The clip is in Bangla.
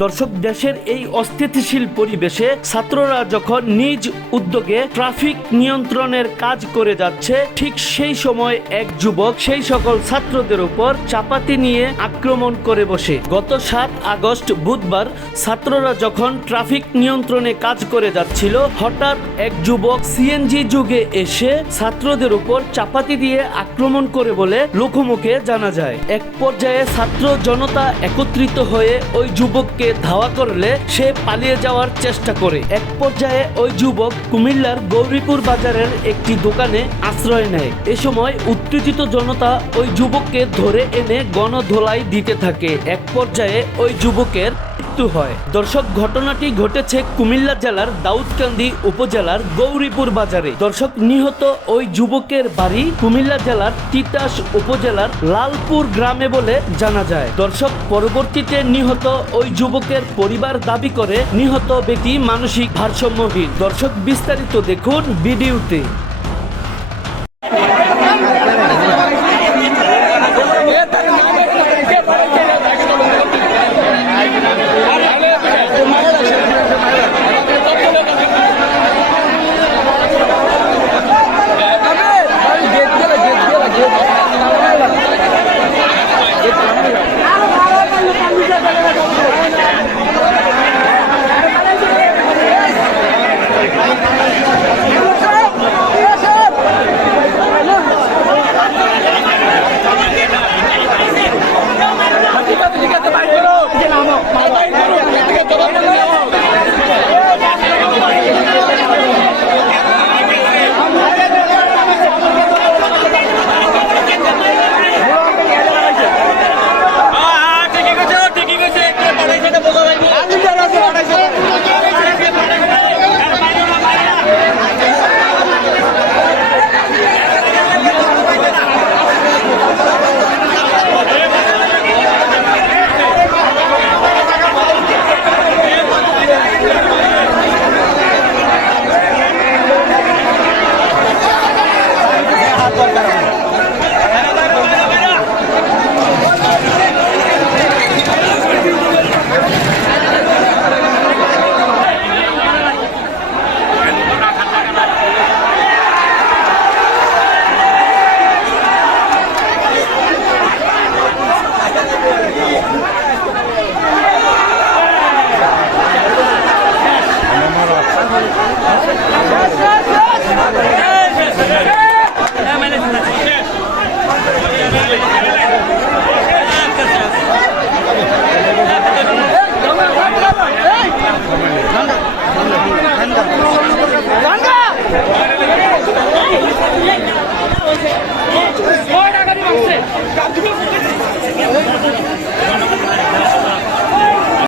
দর্শক, দেশের এই অস্থিতিশীল পরিবেশে ছাত্ররা যখন নিজ উদ্যোগে ট্রাফিক নিয়ন্ত্রণের কাজ করে যাচ্ছে, ঠিক সেই সময় এক যুবক সেই সকল ছাত্রদের উপর চাপাতি নিয়ে আক্রমণ করে বসে। গত 7 আগস্ট বুধবার ছাত্ররা যখন ট্রাফিক নিয়ন্ত্রণে কাজ করে যাচ্ছিল, হঠাৎ এক যুবক সিএনজি যুগে এসে ছাত্রদের উপর চাপাতি দিয়ে আক্রমণ করে বলে লোকমুখে জানা যায়। এক পর্যায়ে ছাত্র জনতা একত্রিত হয়ে ওই যুবককে ধাওয়া করলে সে পালিয়ে যাওয়ার চেষ্টা করে। এক পর্যায়ে ওই যুবক কুমিল্লার গৌরীপুর বাজারের একটি দোকানে আশ্রয় নেয়। এ সময় উত্তেজিত জনতা ওই যুবককে ধরে এনে গণধোলাই দিতে থাকে। এক পর্যায়ে ওই যুবকের মৃত্যু হয়। দর্শক, ঘটনাটি ঘটেছে কুমিল্লা জেলার দাউদকান্দি উপজেলার গৌরীপুর বাজারে। দর্শক, নিহত ওই যুবকের বাড়ি কুমিল্লা জেলার তিতাস উপজেলার লালপুর গ্রামে বলে জানা যায়। দর্শক, পরবর্তীতে নিহত ওই যুবকের পরিবার দাবি করে নিহত ব্যক্তি মানসিক ভারসাম্যহীন। দর্শক, বিস্তারিত দেখুন ভিডিওতে।